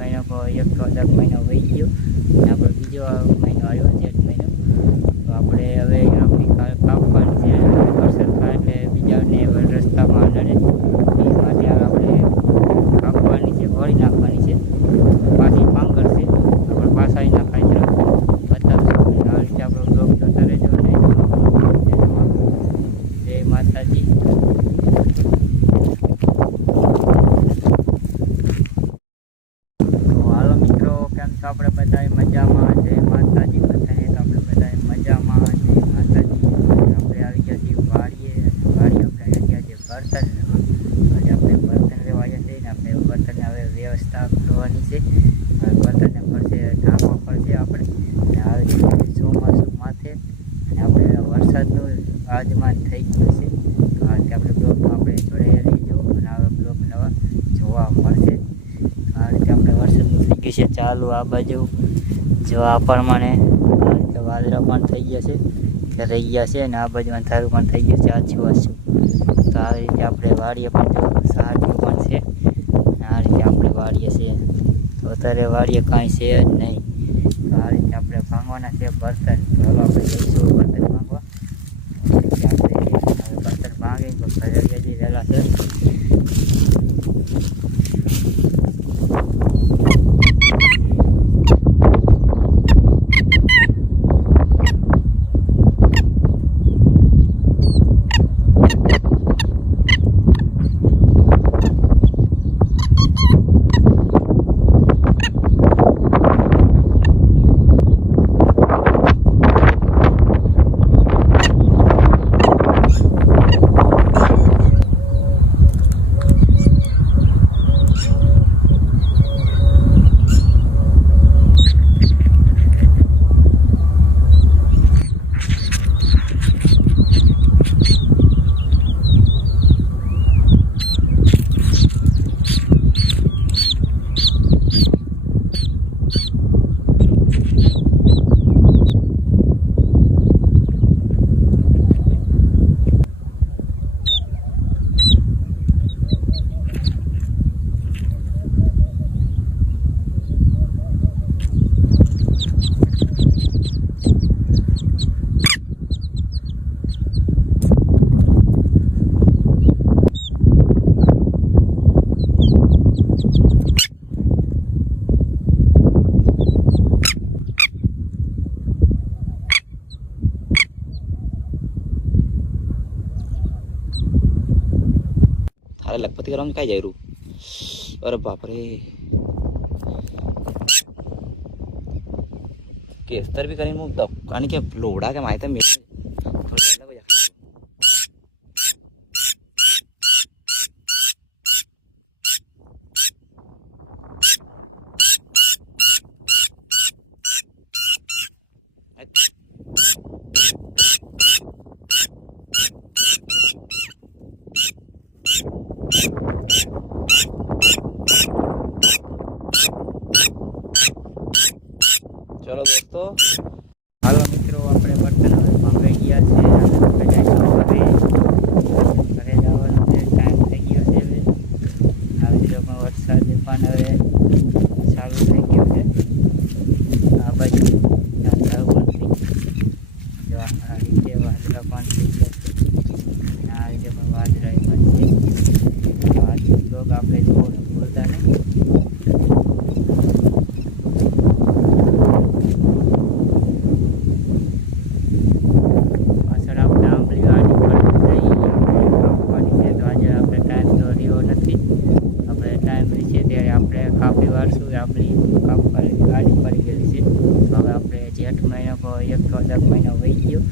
મહિનો એક અડધો મહિનો વહી ગયો અને આપણે બીજો મહિનો આવ્યો જેઠ મહિનો. તો આપણે હવે આપણી કાપવાની છે. વરસાદ થાય એટલે બીજાને રસ્તામાં નડે એ માટે આપણે કાપવાની છે, વળી નાખવાની છે. પાછી પાંગર છે આપણે પાછા નાખાય છે બતાવશું. આ રીતે આપણો બ્લોગ જોતા રહેજો ને જય માતાજી. તો હાલો મિત્રો, કેમ છો આપણે બધા મજામાં? જય માતાજી બધાને. તો આપણે બધા મજામાં, જય માતાજી. આપણે આવી ગયા છીએ વાડીએ. વાડી આપણે આવી ગયા છીએ બર્તન લેવા. આજે આપણે બર્તન લેવા આવ્યા છીએ ને આપણે બર્તનને હવે વ્યવસ્થા કરવાની છે. બર્તનને પડશે ઢાંકવા પડશે આપણે. અને આવી રીતે ચોમાસું માથે અને આપણે વરસાદનું આગમન થઈ ગયું છે. તો આ રીતે આપણે બ્લોગમાં આપણે જોડાઈ રહીજો અને આવા બ્લોગ નવા જોવા મળશે. આ રીતે આપણે વરસાદનું થઈ ગયું છે ચાલુ. આ બાજુ જો આ પ્રમાણે આ રીતે વાદળા પણ થઈ ગયા છે કે રહી ગયા છે અને આ બાજુ અંધારું પણ થઈ ગયું છે આછું આછું. તો આ રીતે આપણે વાડીએ પણ જો સહાટીઓ પણ છે. આ રીતે આપણે વાડીએ છીએ. તો અત્યારે વાડીએ કાંઈ છે જ નહીં. તો આ રીતે આપણે ભાંગવાના છે બર્તન. તો હવે આપણે જઈશું બર્તન ભાંગવા. આપણે બર્તન ભાંગી તો ઘરે જઈ વહેલા છે. लखपति ग्राउंड काय जायरू. अरे बापरे, केस्तर भी करें मुझ आणि क्या लोड़ा क्या माहिती है मेरे चलो दोस्तों. हालो मित्रों, अपने बर्तन હવે ભાંગાઈ ગયા છે. આપણે જઈશું ઘરે જવાનો છે. ટાઈમ થઈ ગયો છે. હવે આવી રીતે પણ વરસાદ પણ હવે ચાલુ થઈ ગયો છે. આ બાજુ ચાલુ પણ થઈ ગયું. જો આ રીતે વાદળા પણ થઈ ગયા છે. આ રીતે પણ વાદળા પણ છે. આ બ્લોગ આપણે જોવાનું ભૂલતા નહીં. કાપી વાળશું આપણી કાપવાની ગાડી પડી ગયેલી છે. તો હવે આપણે જેઠ મહિનો એક અડધો મહિનો વહી ગયો